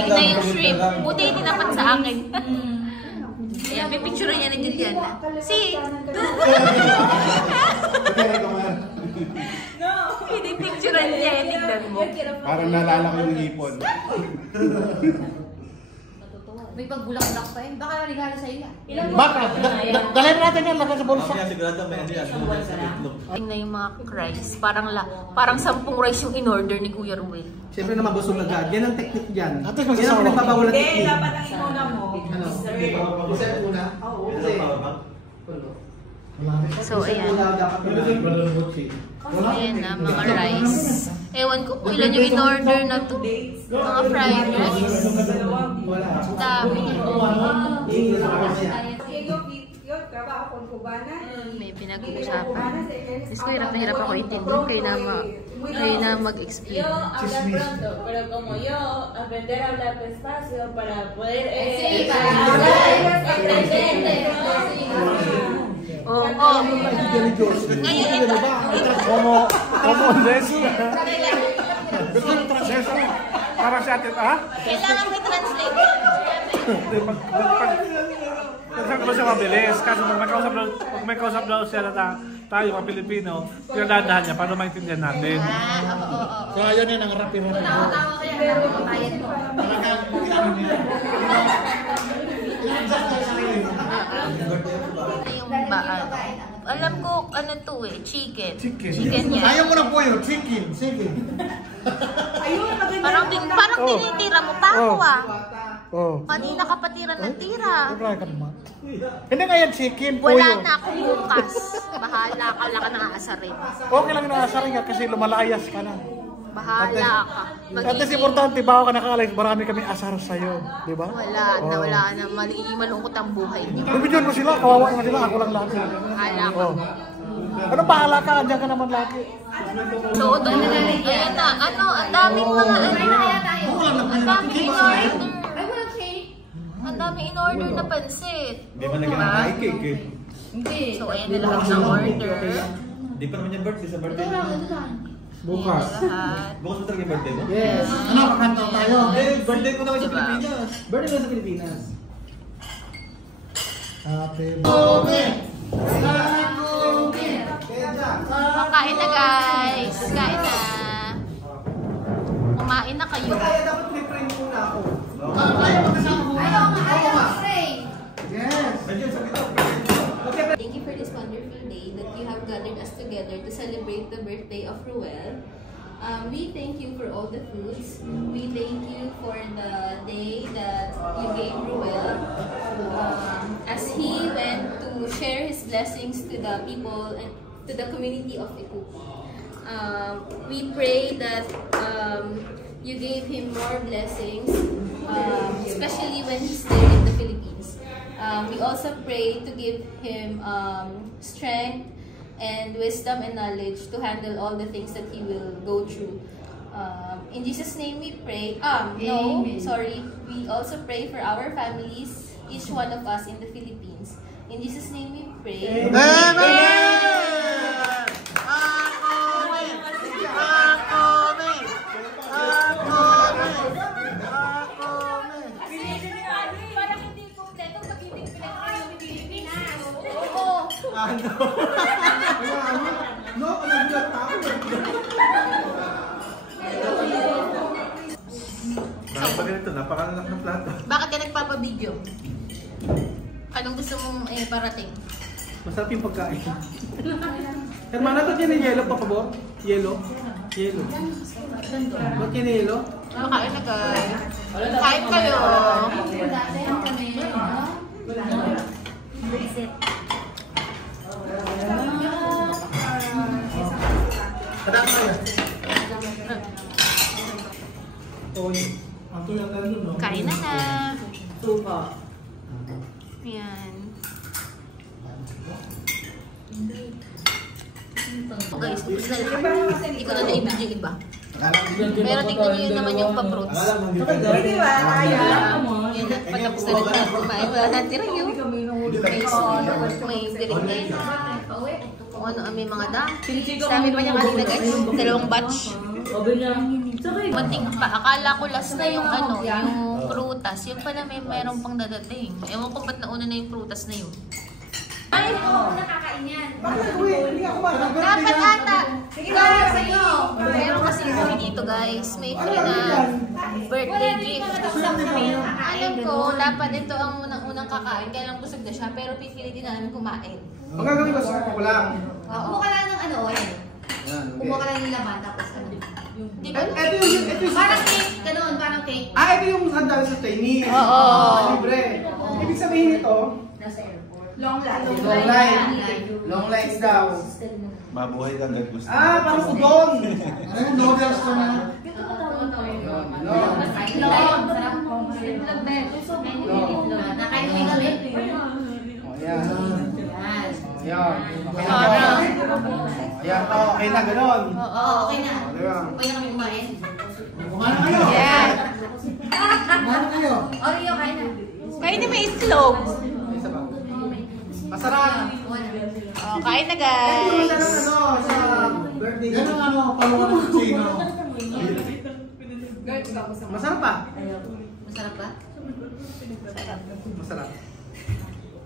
dumating na yung shrimp. Buti tinapat sa akin. Ayan, may picture niya na Juliana. Si! No! Pinipicturean niya, tignan mo. Parang nalala ko yung hipon. May pagbulak-bulak pa yun. Baka regalo sa'yo yan. Baka! Dalhin natin yan, lagay sa bulsa. Tingnan yung mga rice. Parang 10 rice yung in-order ni Kuya Ruel. Siyempre naman busog agad. Yan ang technique dyan. Ate, yan ang nagpapawala technique. Hindi, dapat ang inuna mo. Isa yung una? Oo. So, ayan. Ayan na, mga rice. Ewan ko kung ilan yung in-order na to. Mga fried rice. Dami. May pinag-uusapan. Diyos ko, hirap na hirap ako intindihin. Kayo na mag-explain. Pero como yo, aprender a hablar despacio para poder... Oo. Ngayon ito. Como eso? Gusto yung transeso? Para sa atin, ha? Kailangan may translator. Kasi ko siya mabilis. Kasi pag may kausap daw siya na tayo mga Pilipino, pinadadahan niya para maintindihan natin. So ayun yun ang rapi-rapi. Tawa kaya nakapapayad mo. Alam ko, ano to eh, chicken. Chicken yan. Ayaw mo na po yun, chicken. Parang tinitira mo pa ako ah. Oh. Kanina ka pa tira ng tira. Hindi nga yan chicken, po Wala yun. na akong bukas. Bahala ka, wala ka nang aasarin. Okay lang naasarin ka kasi lumalayas ka na. Bahala ka. At least importante, bago ka nakaalis, marami kami asar sa'yo. Di ba? Wala na. Malungkot ang buhay niya. Bibigyan mo sila, kawawa naman sila, ako lang laki. Bahala ka. Ano bahala ka? Andiyan ka naman laki. So, doon na ayan na. Ang daming mga ang daming in-order. Ang daming in-order na pansit. Hindi man lagyan ng high cake eh. Hindi. So, ayan na lahat ng order. Hindi pa naman yung birthday sa birthday. Bukas. Bukas mo talaga yung birthday mo? Yes. Ano, kakanta tayo? Birthday ko naman sa Pilipinas. Birthday mo sa Pilipinas. Happy birthday! Kain na guys. Kain na. Kumain na kayo. Kaya dapat pre-print muna ako. Thank you for this wonderful day that you have gathered us together to celebrate the birthday of Ruel. We thank you for all the foods. We thank you for the day that you gave Ruel as he went to share his blessings to the people and to the community of Iku. We pray that you gave him more blessings, especially when he's there in the Philippines. We also pray to give him strength and wisdom and knowledge to handle all the things that he will go through. In Jesus' name we pray. We also pray for our families, each one of us in the Philippines. In Jesus' name we pray. Napakalalak ng plato. Bakit ka nagpapabideo? Anong gusto mong parating? Masarap yung pagkain. Hermana, ba't yan yung yellow pa pabor? Yellow? Yellow. Ba't yan yung yellow? Makain na guys. Kain kayo. Kain na na. Ayan. Guys, hindi ko na na-ibig yung iba. Pero tingnan nyo naman yung pa-fruits. Di ba? Ayaw. Yan na, pagkapos na rin kumain. Wala natira yun. May solo, may birinena. Kung ano may mga dam. Sa amin pa niya kanina guys. 2 batch. Matik pa. Akala ko last na yung prutas. Yun pala meron pang dadating. Ewan ko ba't nauna na yung prutas na yun. Ay, ako nakakain yan. Hindi ako ba? Dapat ata. Ikaw, sa'yo. Meron kasi free dito guys. May free na birthday gift. Alam ko, dapat ito ang unang kakain. Kaya lang busog na siya. Pero pipilitin na namin kumain. Ang gagawin ko, sakit ko lang. Kumuha ka lang ng ano, yan. Kumuha ka lang ng laman, tapos ano. Di ba? Ito yung... Parang cake, ganun, parang cake. Ito yung handa sa Chinese. Oo. Libre. Ibig sabihin ito, Nasa airport. Long life. long line. Long lines daw. Mabuhay ka hanggang gusto. Parang udon. Ano yung noodles ko na? Itlog, sarap po. Itlog din. Nakain mo yung gabi. Ayan. Yan. Ayan. Ayan. Okay na, gano'n. Oo, okay na. Diba? Okay na kami kumain. Kumain na kayo. Yeah. Kumain na kayo. Oreo, kain na. Kain na may itlog. Masarap. Oh, kain na Ito yung guys. ano, sa birthday. Ganun ano, paluwa ng chino. Masarap pa. Masarap ba? Masarap.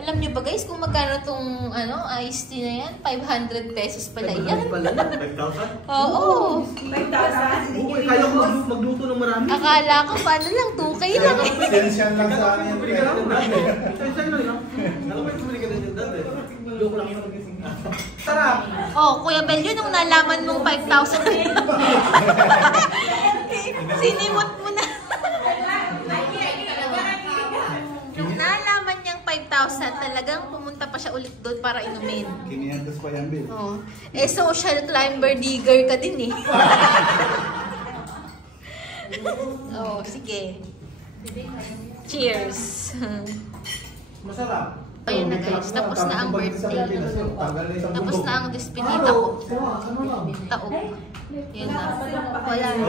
Alam niyo ba guys kung magkano tong iced tea na yan? 500 pesos pala yan. 5,000? Oo. Okay, kaya ko magluto ng marami. Akala ko paano lang 2K lang eh. Tension lang sa akin. Sarap. Oh, Kuya Bel, yun nung nalaman mong 5,000. Sinimot mo na. Nung nalaman niyang 5,000, talagang pumunta pa siya ulit doon para inumin. Kiniyantos pa yan, Bill. Oh. Social climber digger ka din eh. Oh, sige. Cheers. Masarap. Ayun na guys, tapos na ang birthday. Tapos na ang despedida ko. Taog. Yun na. Wala na.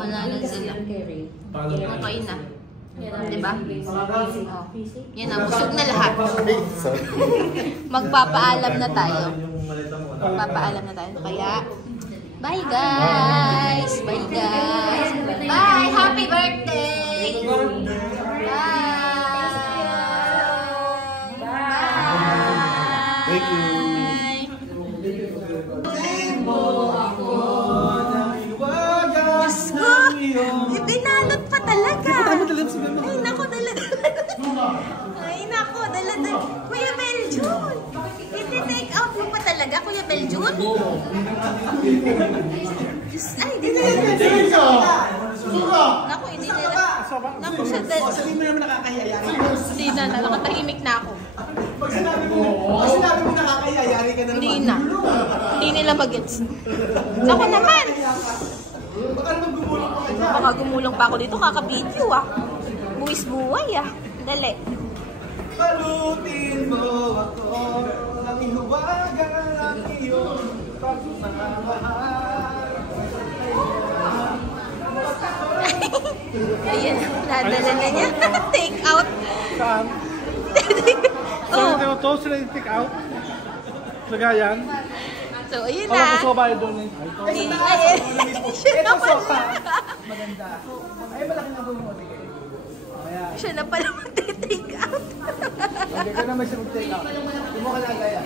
Wala na sila. Okay na. Diba? Oh. Yan na, busog na lahat. Magpapaalam na tayo. Magpapaalam na tayo. Kaya, bye guys! Bye guys! Bye! Happy birthday! Bye! Thank you. Diyos ko! Ibinalot pa talaga! Ay nako, Ay nako, Kuya Beljun! I-take out mo pa talaga, Kuya Beljun? Ay, di na. Naku, hindi nila. Naku, Sabihin mo naman nakakahiyayari. Hindi na, nakatahimik na ako. Pag sinabi mo nakakahiyayari ka na naman. Hindi na. Hindi nila magets. Naku naman! Baka naman gumulong pa kayo. Baka gumulong pa ako dito, kaka-video ah. Buwis buhay ah. Dali. Balutin mo ako ng inuwagan ang iyong pagmamahal. Ayan, nadala na niya. Take out. Saan? Oh. So, ito sila yung take out. Lagayan. So, ayun Wala ko na. soba yun doon eh. Siya na pala. Maganda. Ay, malaki na po mo. Siya na pala mag-take out. Hindi ka naman siya mag-take out. Hindi mo kalagaya.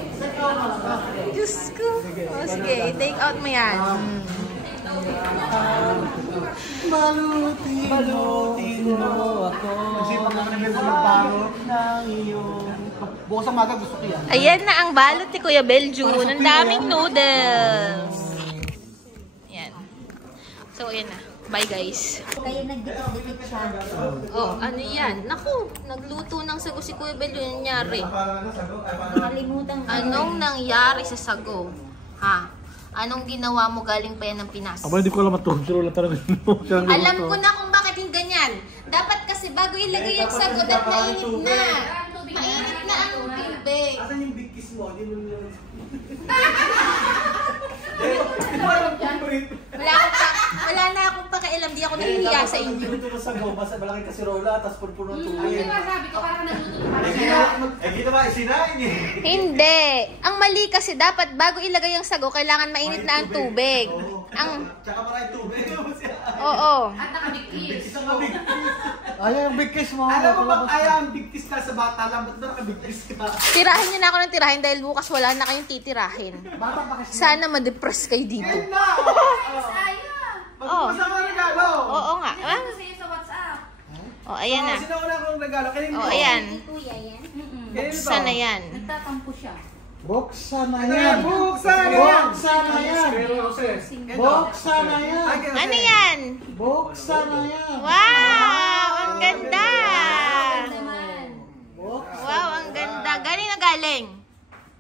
Diyos ko. Oh, sige, take out mo yan. Balutin mo ako. Nagsipan naman na may balot ng iyong... Bukas ang maga gusto ko yan. Ayan na ang balot ni Kuya Beljun. Ang daming noodles. Yan. So, ayan na. Bye, guys. Kaya nagdikit-dikit siya. Oh, ano yan? Naku, nagluto ng sago si Kuya Beljun. Anong nangyari? Nakalimutan ko. Anong nangyari sa sago? Ha? Anong ginawa mo galing pa yan ng Pinas? Aba, hindi ko alam matuturo lang talaga. Alam ko na kung bakit yung ganyan. Dapat kasi bago ilagay yung sago, dapat mainit na. Mainit na ang tubig. Asan yung big kiss mo? Hindi mo nila... Wala na akong pakialam. Di ako nahihiya sa inyo. Ito sa goma, sa malaking kasirola, tapos puro-puro tubig. Sabi ko, parang nagluto pa. Hindi naman, isinain eh. Hindi. Ang mali kasi dapat bago ilagay yung sago, kailangan mainit na ang tubig. Ang... Tsaka maraming tubig. Oo. At nakabigkis. Isang mabig. Ayaw yung big kiss mo. Alam mo ba, ayaw ang big kiss ka sa bata lang, ba't ba naka-big kiss ka? Tirahin niyo na ako ng tirahin dahil bukas wala na kayong titirahin. Bata pa kasi. Sana ma-depress kayo dito. Ngayon na! Magpapasa ka ng regalo! Oo nga. Ah? Sa WhatsApp. Oh, ayan na. Sino una akong regalo? Kanino? Oh, ayan. Kuya yan. Buksan na yan. Nagtatampo siya. Buksan na yan. Buksan na yan! Buksan na yan. Buksan na yan. Ano yan? Buksan na yan. Wow! Ang ganda! Buksan. Wow, ang ganda. Galing na galing.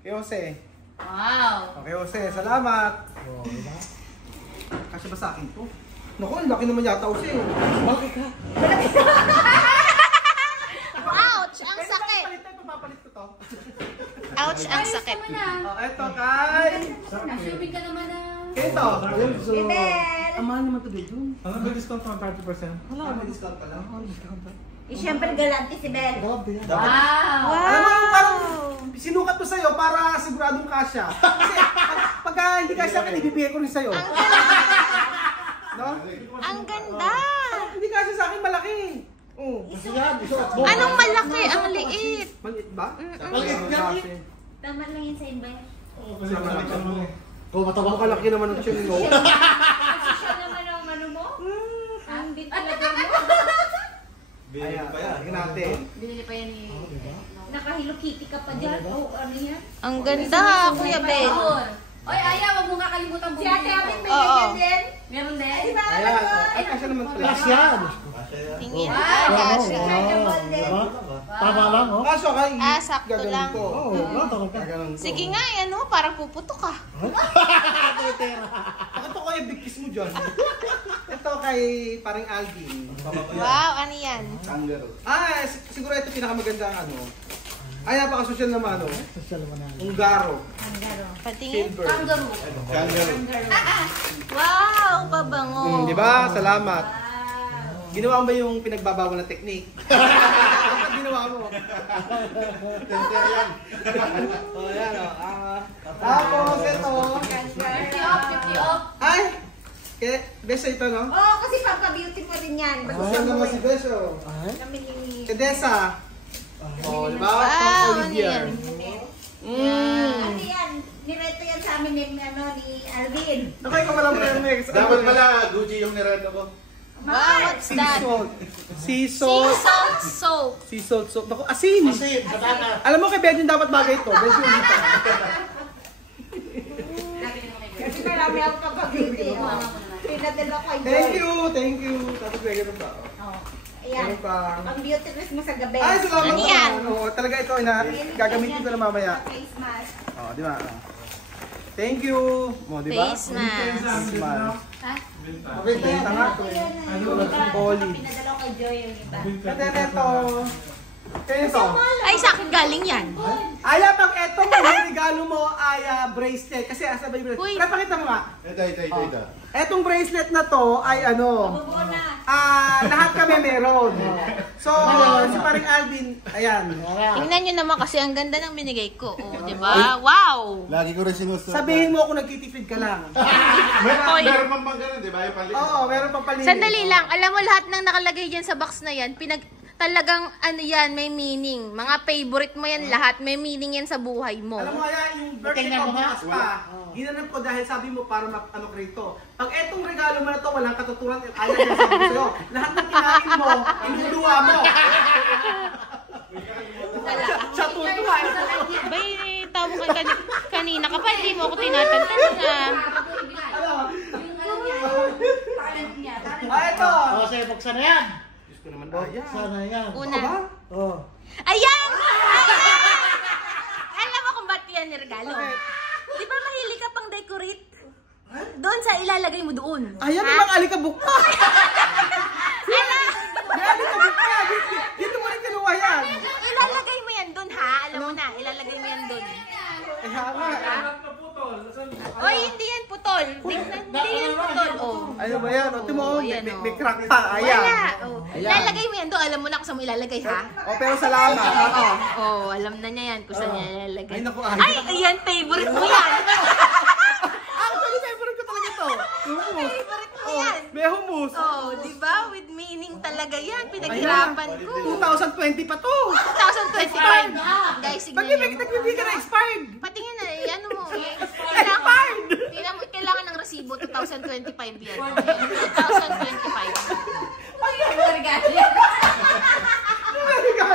Kay Jose. Wow. Okay, Jose. Salamat. Kasi ba sa akin to? Naku, ang laki naman yata, Jose. Bakit ka? Ouch! Ang sakit. Papalit ko to. Ouch! Ang sakit. Eto kay... Nag-shopping ka naman na. Ito. Bibel! Ang mahal naman to dito. Ano may discount ng 30%? Wala, may discount pala. Eh, syempre galante si Bel. Grabe yan. Wow. Alam mo, parang sinukat ko sa'yo para siguradong kasya. Kasi pagka hindi kasya akin, ibibigay ko rin sa'yo. No? Ang ganda! Hindi kasya sa akin, malaki. Oh. Yan, isuot mo. Anong malaki? Ang liit. Maliit ba? Maliit yan. Tama lang yun sa iba. Kung matabang ka. Malaki naman ang chin mo. Siya naman ang ano mo? Ang bit talaga mo. Ayan, tingnan natin. Binili pa yan ni... Naka-Hello Kitty ka pa dyan. Oh, ano yan? Ang ganda, Kuya Ben. Oy, Aya, wag mo kakalimutan bumili. Si Ate Amin may Oo. ganyan din. Meron din? Di ba? Ayan, ay kasya naman pala. Plus yan. Tingin. Wow. Kasha. Diba? Tama lang, oh. Kaso kay Sakto gaganon lang. ko. Oo, matawag ka. Gaganon ko. Sige nga, ano, parang puputok ka. Bakit ko kaya big kiss mo dyan? Ito kay parang Alvin. Wow, ano yan? Kangaroo. Siguro ito pinakamaganda ang ano. Ay, napaka-social naman, ano. Social naman na. Unggaro. Patingin. Silver. Kangaroo. Kangaroo. Wow, pabango. Di ba? Salamat. Ginawa mo ba yung pinagbabawal na technique? Dapat ginawa mo. Tenter yan. Oh, yan, tapos, ito. 50 off. Ay! Beso ito, no? Oo, kasi pagka-beauty pa din yan. Basta Saan naman si Beso? kami ni... Kedesa. Oh, di ba? Wow, Pang ano Olivia. yan? Ano yan? Nireto yan sa amin ni Alvin. Naku, ikaw pala mo next. Dapat pala, Gucci yung nireto ko. Wow, what's Sea that? salt. Sea Sea salt. salt soap. Sea salt soap. Naku, asin. Kasi, banana. Alam mo kay Benjon dapat bagay ito. Benjon dito. Kasi marami ako pagka-beauty. Pinadala ko kay Joy. Thank you. Tapos may ganun pa. Ayan. Ganun pa. Ang beauty rest mo sa gabi. Ay, salamat Ano yan? Talaga ito, gagamitin ko na mamaya. Face mask. Oh, di ba? Thank you. Mo, di ba? Face mask. Face mask. Ha? Benta nga to. Poly. Pinadala ko kay Joy yung iba. Kaya ito. Kaya ito. Ay, sa akin galing yan. Aya, pag ito mo, regalo mo ay bracelet. Kasi asa ba yung bracelet? Uy. Kaya pakita mo nga. Ito. Etong bracelet na to ay ano, Bubuo na. lahat kami meron. So, si paring Alvin, ayan. Tingnan nyo naman kasi ang ganda ng binigay ko. Oh, di ba? Wow! Lagi ko rin sinusunod. Sabihin mo ako nagtitipid ka lang. Meron pang bang ganun, di ba? Yung palit. Oo, meron pang paligid. Sandali lang. Alam mo lahat ng nakalagay dyan sa box na yan, talagang ano yan, may meaning. Mga favorite mo yan lahat. May meaning yan sa buhay mo. Alam mo kaya yung birthday Tingnan ko mo nga. bukas pa. Ginanap ko dahil sabi mo para ano rito. Pag etong regalo mo na to, walang katuturan, ayaw na sabi ko sa'yo. Lahat ng kinain mo, inuluwa mo. Sa tutuwa. Bay, tawag ka kanina ka pa, hindi mo ako tinatanong nga. Yung ano niya, talent niya. Ito. O, sige, buksan na yan. Diyos ko naman, ayan. Buksan na yan. Una. Ba? Oh. Ayan! Alam mo kung ba't yan niregalo? Di ba mahilig ka pang decorate? Doon sa ilalagay mo doon. Ayan, namang alikabok pa. May alikabok pa. Dito mo rin kinuha yan. Ilalagay mo yan doon ha. Alam mo na, ilalagay mo yan doon. Eh, hama. Oy, hindi yan putol. Hindi yan putol. Oh. Ano ba yan? O, timo, Ayan, may oh. crack pa. Ayan. Wala. Oh. Ilalagay mo yan doon. Alam mo na kung saan mo ilalagay ha. O, pero salamat. Oo. Oh, alam na niya yan kung saan niya ilalagay. Ay, naku, Ay, ayan, favorite mo yan. Actually, favorite ko talaga ito. Favorite mo yan. May humus. Oh, di ba? With meaning talaga yan. Pinaghirapan ko. 2020 pa to. 2025. Guys, sige Bakit nagbibigay na expired? patingin na, ano mo. Expired! Kailangan ng resibo, 2025 yan. 2025.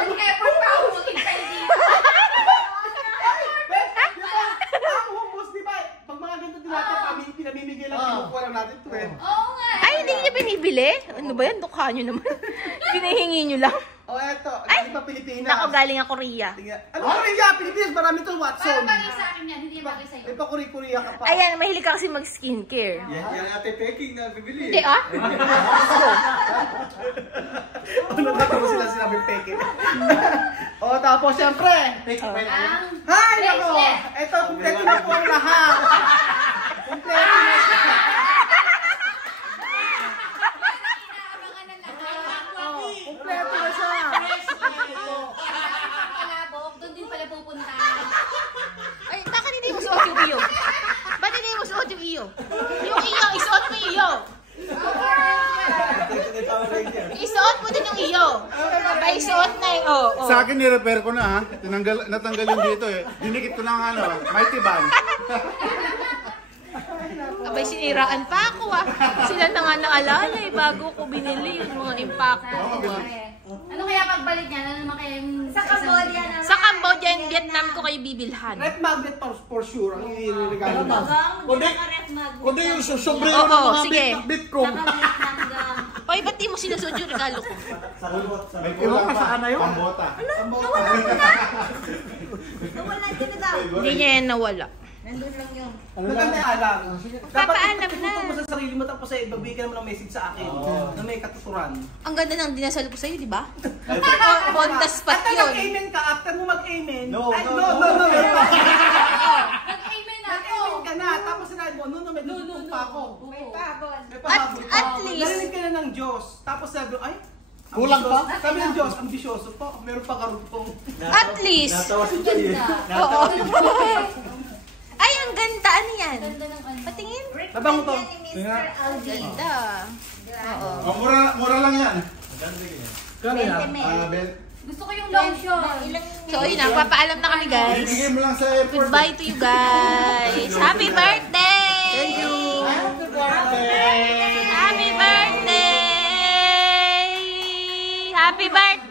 Effort pa ako maghintay dito. Ang humus, di ba? Pag mga ganito dilata, pinamimigay lang, kinukuha lang natin 12. Oo nga. Ay, hindi niyo binibili? Ano ba yan? Dukha nyo naman. Pinahingi nyo lang. O eto, Ay! galing pa Pilipinas. Nako, galing ang Korea. Tingnan. Ano Korea? Pilipinas, marami itong Watson. Para bagay sa akin yan, hindi bagay sa'yo. May pa Korea ka pa. Ayan, mahilig ka kasi mag-skincare. Yan ate peking na bibili. Hindi ah? Ano ba ito sila sinabing peke? O tapos syempre. Hi! Nako! Ito, kumpleto na po ang lahat. Kumpleto na siya. Kumpleto na siya. Palabok, doon din pala pupunta. Ay, bakit hindi mo suot yung iyo? Ba't hindi mo suot yung iyo? Yung iyo, isuot mo yung iyo. Isuot mo din yung iyo. May suot na yung, oh. Sa akin ni-repair ko na ha. Natanggal yung dito eh. Dinikit ko na ng ano, Mighty Band. Abay, siniraan pa ako ah. Sila na nga naalala eh, bago ko binili yung mga impacto ko ah. Ano kaya pagbalik niya? Ano naman kaya yung Sa Cambodia naman. Sa Cambodia and Vietnam ko kayo bibilhan. Red magnet for sure ang i-regalo mo. Kundi yung sombrero Oo, ng mga sige. bitcom. Hoy, ba't di mo sinusud yung regalo ko? May kulang pa. Saan na yun? Pambota. Nawala din na daw. Hindi niya yan nawala. Nandun lang yun. Maganda alam. Papaalam Dapat na. itututo mo sa sarili mo tapos ay ibabigay ka naman ng message sa akin na may katuturan. Ang ganda ng dinasal ko sa'yo, di ba? On the spot At yun. nag-amen ka, after mo mag-amen. No. Meron pa. Nag-amen na ako. Nag-amen ka na, tapos sinabi mo, no, may dudutong pa ako. May pabon. May pahabol pa. At least- Narinig ka na ng Diyos. Tapos sabi mo, ay, Kulang pa? Sabi ng Diyos, ambisyoso po. Meron pa karugtong. At least. Oo. Ay, ang ganda. Ano yan? Ganda ng ano. Patingin. Tabango to. Ni Mr. Alvin. Ganda. Oo. Oh, mura lang yan. Kami na. Gusto ko yung lotion. So, yun na. Papaalam na kami, guys. Ibigay mo lang sa airport. Goodbye to you guys. Happy birthday! Thank you. Happy birthday! Happy birthday!